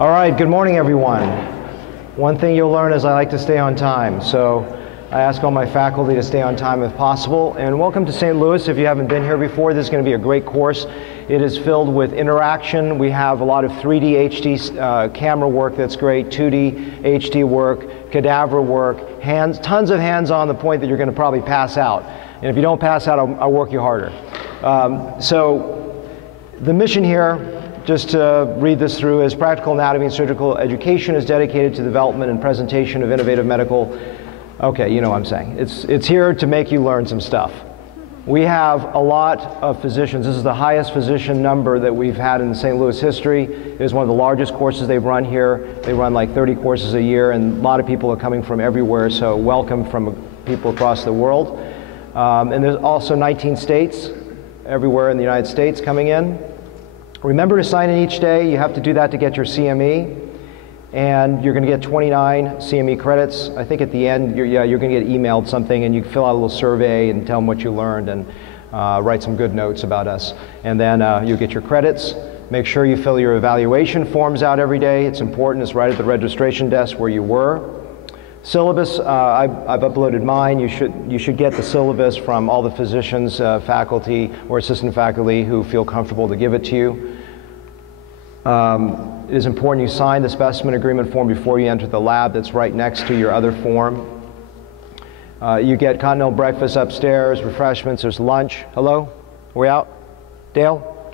All right, good morning, everyone. One thing you'll learn is I like to stay on time, so I ask all my faculty to stay on time if possible. And welcome to St. Louis. If you haven't been here before, this is going to be a great course. It is filled with interaction. We have a lot of 3D HD camera work that's great, 2D HD work, cadaver work, tons of hands-on, the point that you're going to probably pass out. And if you don't pass out, I'll work you harder. So the mission here, just to read this through, is Practical Anatomy and Surgical Education is dedicated to the development and presentation of innovative medical. Okay, you know what I'm saying. It's here to make you learn some stuff. We have a lot of physicians. This is the highest physician number that we've had in St. Louis history. It is one of the largest courses they've run here. They run like 30 courses a year, and a lot of people are coming from everywhere, so welcome from people across the world. And there's also 19 states, everywhere in the United States coming in. Remember to sign in each day. You have to do that to get your CME. And you're going to get 29 CME credits. I think at the end, you're going to get emailed something, and you fill out a little survey and tell them what you learned, and write some good notes about us. And then you'll get your credits. Make sure you fill your evaluation forms out every day. It's important. It's right at the registration desk where you were. Syllabus, I've uploaded mine. You should get the syllabus from all the physicians, faculty, or assistant faculty who feel comfortable to give it to you. It is important you sign the specimen agreement form before you enter the lab. That's right next to your other form. You get continental breakfast upstairs, refreshments, there's lunch. Hello? Are we out? Dale?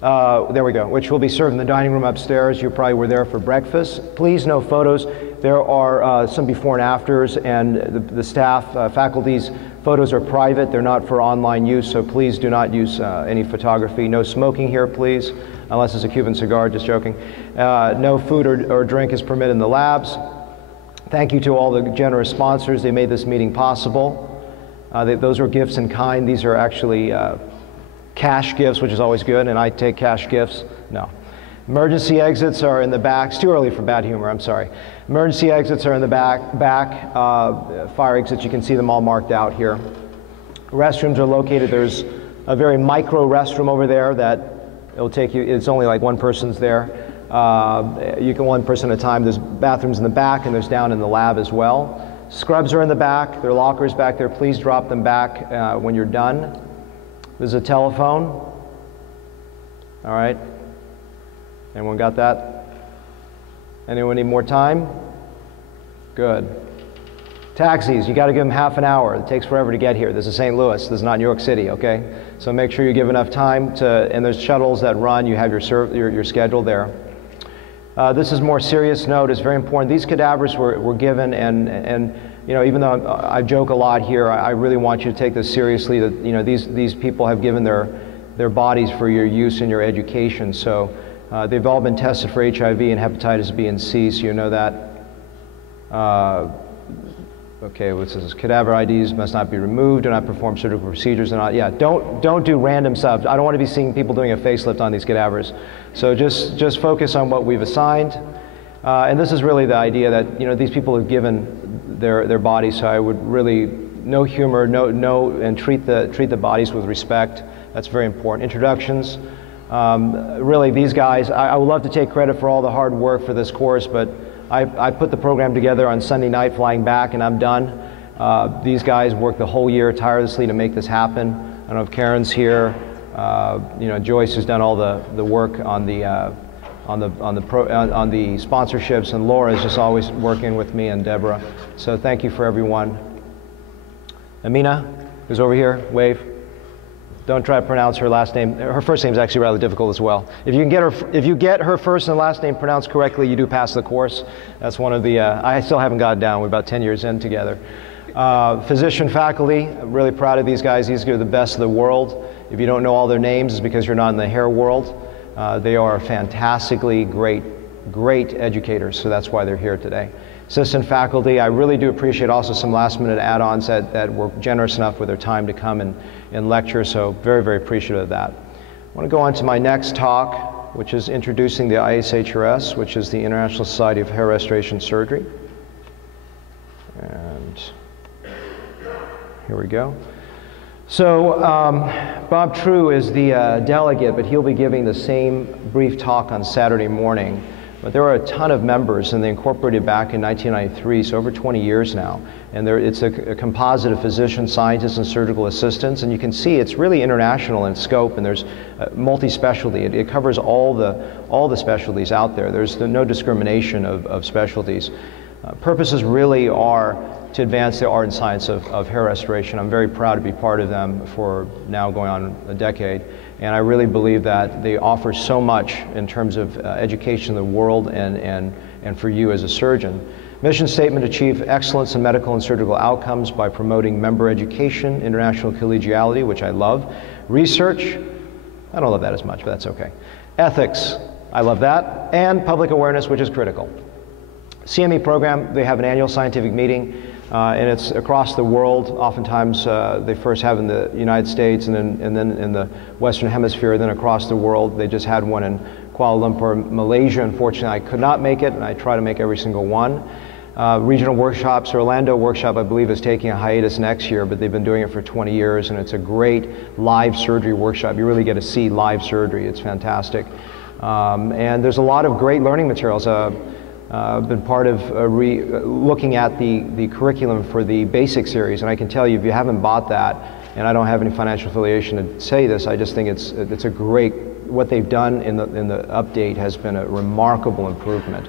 There we go, which will be served in the dining room upstairs. You probably were there for breakfast. Please, no photos. There are some before and afters, and the staff, faculty's photos are private. They're not for online use, so please do not use any photography. No smoking here, please, unless it's a Cuban cigar, just joking. No food or drink is permitted in the labs. Thank you to all the generous sponsors. They made this meeting possible. Those are gifts in kind. These are actually cash gifts, which is always good, and I take cash gifts. No. Emergency exits are in the back. It's too early for bad humor, I'm sorry. Emergency exits are in the back. Fire exits, you can see them all marked out here. Restrooms are located. There's a very micro restroom over there that it'll take you, it's only like one person's there. You can one person at a time. There's bathrooms in the back, and there's down in the lab as well. Scrubs are in the back. There are lockers back there. Please drop them back when you're done. There's a telephone. All right. Anyone got that? Anyone need more time? Good. Taxis, you got to give them half an hour. It takes forever to get here. This is St. Louis. This is not New York City, okay? So make sure you give enough time to, and there's shuttles that run. You have your schedule there. This is more serious note. It's very important. These cadavers were given, and you know, even though I joke a lot here, I really want you to take this seriously. That, you know, these people have given their bodies for your use in your education. So they've all been tested for HIV and hepatitis B and C, so you know that. Okay, what's this? Cadaver IDs must not be removed. Do not perform surgical procedures. Don't do random subs. I don't want to be seeing people doing a facelift on these cadavers. So just focus on what we've assigned. And this is really the idea that, you know, these people have given their bodies, so I would really, no humor, and treat the bodies with respect. That's very important. Introductions. Really, these guys, I would love to take credit for all the hard work for this course, but I put the program together on Sunday night flying back, and I'm done. These guys worked the whole year tirelessly to make this happen. I don't know if Karen's here. You know, Joyce has done all the work on the sponsorships, and Laura is just always working with me, and Deborah. So thank you for everyone. Amina, who's over here, wave. Don't try to pronounce her last name. Her first name is actually rather difficult as well. If you get her first and last name pronounced correctly, you do pass the course. That's one of the, I still haven't got it down. We're about 10 years in together. Physician faculty, I'm really proud of these guys. These are the best of the world. If you don't know all their names, it's because you're not in the hair world. They are fantastically great educators, so that's why they're here today. Assistant faculty, I really do appreciate also some last minute add-ons that were generous enough with their time to come and lecture, so very, very appreciative of that. I want to go on to my next talk, which is introducing the ISHRS, which is the International Society of Hair Restoration Surgery. And here we go. So Bob True is the delegate, but he'll be giving the same brief talk on Saturday morning. But there are a ton of members, and they incorporated back in 1993, so over 20 years now. And it's a composite of physicians, scientists, and surgical assistants. And you can see it's really international in scope, and there's multi-specialty. It covers all the specialties out there. There's no discrimination of specialties. Purposes really are to advance the art and science of hair restoration. I'm very proud to be part of them for now going on a decade. And I really believe that they offer so much in terms of education in the world and for you as a surgeon. Mission statement: achieve excellence in medical and surgical outcomes by promoting member education, international collegiality, which I love. Research, I don't love that as much, but that's okay. Ethics, I love that. And public awareness, which is critical. CME program, they have an annual scientific meeting, and it's across the world. Oftentimes they first have in the United States and then in the Western Hemisphere, then across the world. They just had one in Kuala Lumpur, Malaysia. Unfortunately, I could not make it, and I try to make every single one. Regional workshops, Orlando workshop I believe is taking a hiatus next year, but they've been doing it for 20 years, and it's a great live surgery workshop. You really get to see live surgery. It's fantastic. And there's a lot of great learning materials. I've been part of looking at the curriculum for the basic series, and I can tell you, if you haven't bought that, and I don't have any financial affiliation to say this, I just think it's a great, what they've done in the update has been a remarkable improvement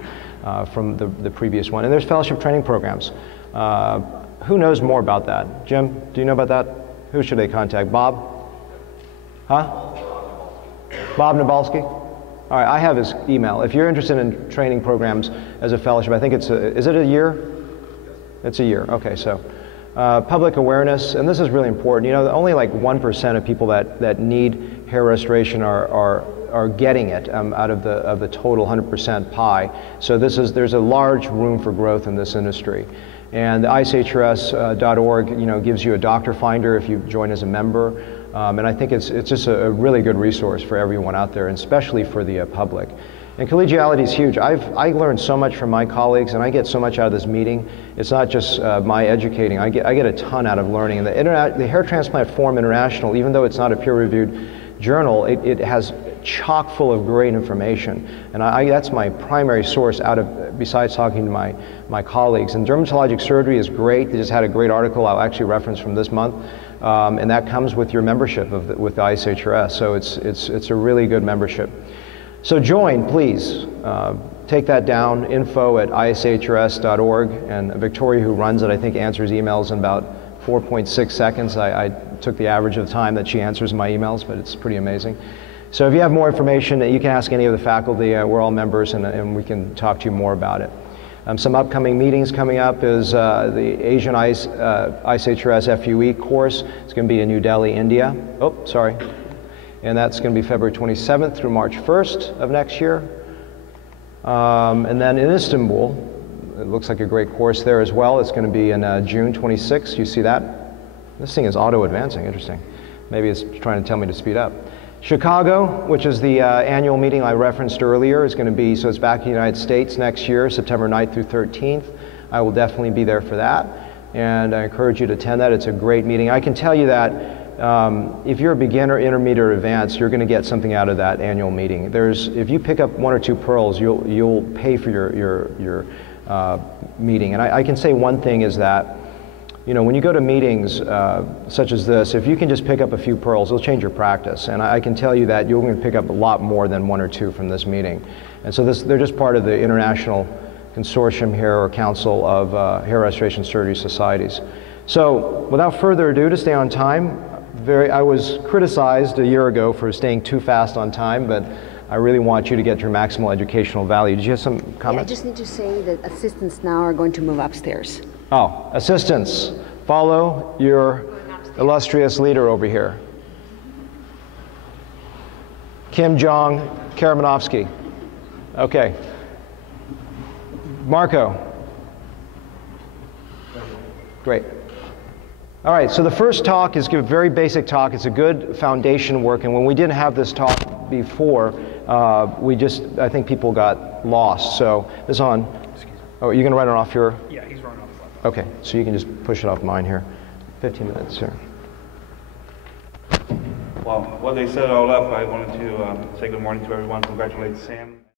from the previous one. And there's fellowship training programs. Who knows more about that? Jim, do you know about that? Who should they contact? Bob? Huh? Bob Nabalski? All right, I have his email. If you're interested in training programs as a fellowship, I think is it a year? It's a year, okay, so. Public awareness, and this is really important. You know, only like 1% of people that need hair restoration are getting it out of the total 100% pie. So there's a large room for growth in this industry. And the ICHRS.org, you know, gives you a doctor finder if you join as a member. And I think it's just a really good resource for everyone out there, and especially for the public. And collegiality is huge. I learned so much from my colleagues, and I get so much out of this meeting. It's not just my educating. I get a ton out of learning. And the Hair Transplant Forum International, even though it's not a peer-reviewed journal, it has chock full of great information. And that's my primary source besides talking to my colleagues. And dermatologic surgery is great. They just had a great article I'll actually reference from this month. And that comes with your membership with the ISHRS. So it's a really good membership. So join, please. Take that down, info@ishrs.org. And Victoria, who runs it, I think answers emails in about 4.6 seconds. I took the average of the time that she answers my emails, but it's pretty amazing. So if you have more information, you can ask any of the faculty. We're all members, and we can talk to you more about it. Some upcoming meetings coming up is the Asian ISHRS FUE course. It's going to be in New Delhi, India. Oh, sorry. And that's going to be February 27th through March 1st of next year. And then in Istanbul, it looks like a great course there as well. It's going to be in June 26th. You see that? This thing is auto-advancing. Interesting. Maybe it's trying to tell me to speed up. Chicago, which is the annual meeting I referenced earlier, is going to be, so it's back in the United States next year, September 9th through 13th. I will definitely be there for that, and I encourage you to attend that. It's a great meeting. I can tell you that if you're a beginner, intermediate, or advanced, you're going to get something out of that annual meeting. If you pick up 1 or 2 pearls, you'll pay for your meeting. And I can say one thing is that, you know, when you go to meetings such as this, if you can just pick up a few pearls, it'll change your practice. And I can tell you that you're going to pick up a lot more than 1 or 2 from this meeting. And so they're just part of the International Consortium here, or Council of Hair Restoration Surgery Societies. So without further ado, to stay on time, I was criticized a year ago for staying too fast on time, but I really want you to get your maximal educational value. Did you have some comments? Yeah, I just need to say that assistants now are going to move upstairs. Oh, assistants, follow your illustrious leader over here. Kim Jong Karamanowski. Okay. Marco. Great. All right, so the first talk is a very basic talk. It's a good foundation work, and when we didn't have this talk before, I think people got lost. So this on. Oh, are you going to write it off your? Yeah, he's running off. Okay, so you can just push it off mine here. 15 minutes here. Well, while they set it all up, I wanted to say good morning to everyone, congratulate Sam.